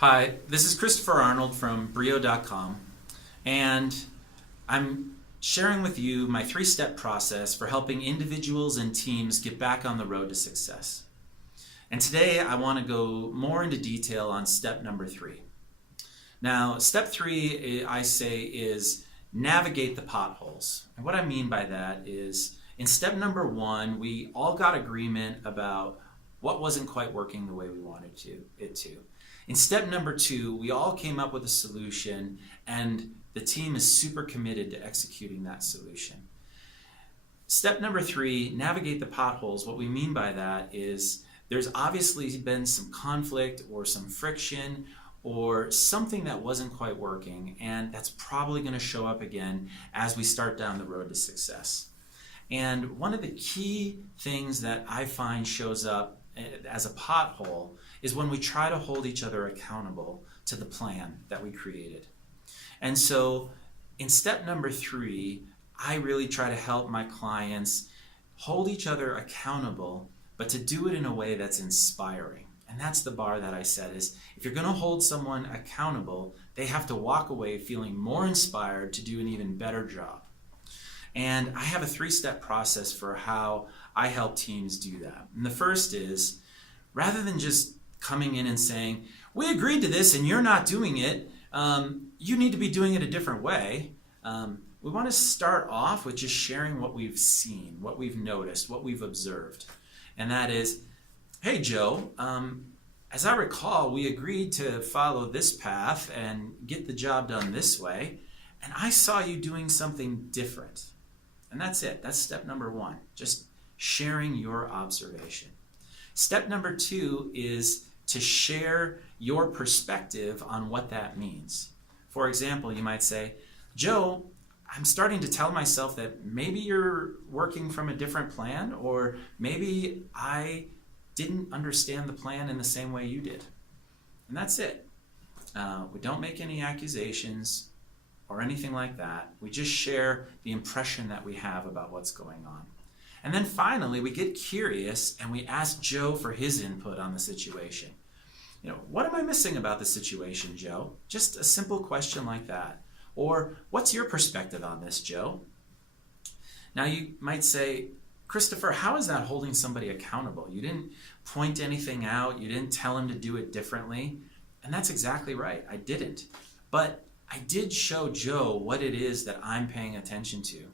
Hi, this is Christopher Arnold from BRiiO.com, and I'm sharing with you my three-step process for helping individuals and teams get back on the road to success. And today I want to go more into detail on step number 3. Now, step 3, I say, is navigate the potholes. And what I mean by that is, in step number 1, we all got agreement about what wasn't quite working the way we wanted it to. In step number 2, we all came up with a solution, and the team is super committed to executing that solution. Step number 3, navigate the potholes. What we mean by that is there's obviously been some conflict or some friction or something that wasn't quite working, and that's probably going to show up again as we start down the road to success. And one of the key things that I find shows up as a pothole is when we try to hold each other accountable to the plan that we created. And so in step number 3, I really try to help my clients hold each other accountable, but to do it in a way that's inspiring. And that's the bar that I set, is if you're going to hold someone accountable, they have to walk away feeling more inspired to do an even better job. And I have a 3-step process for how I help teams do that. And the first is, rather than just coming in and saying, we agreed to this and you're not doing it, you need to be doing it a different way. We want to start off with just sharing what we've seen, what we've noticed, what we've observed. And that is, hey Joe, as I recall, we agreed to follow this path and get the job done this way, and I saw you doing something different. And that's it. That's step number 1, just sharing your observation. Step number 2 is to share your perspective on what that means. For example, you might say, Joe, I'm starting to tell myself that maybe you're working from a different plan, or maybe I didn't understand the plan in the same way you did. And that's it. We don't make any accusations or anything like that. We just share the impression that we have about what's going on. And then finally, we get curious and we ask Joe for his input on the situation. What am I missing about the situation, Joe? Just a simple question like that. Or, what's your perspective on this, Joe? Now you might say, Christopher, how is that holding somebody accountable? You didn't point anything out. You didn't tell him to do it differently. And that's exactly right. I didn't. But I did show Joe what it is that I'm paying attention to.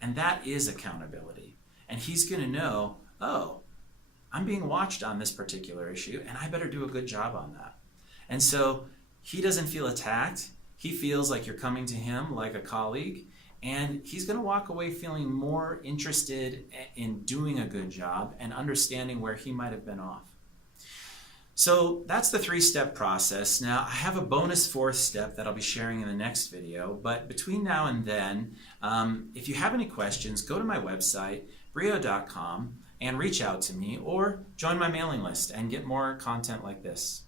And that is accountability. And he's going to know, oh, I'm being watched on this particular issue, and I better do a good job on that. And so he doesn't feel attacked. He feels like you're coming to him like a colleague, and he's going to walk away feeling more interested in doing a good job and understanding where he might have been off. So that's the 3-step process. Now, I have a bonus 4th step that I'll be sharing in the next video, but between now and then, if you have any questions, go to my website, BRiiO.com, and reach out to me, or join my mailing list and get more content like this.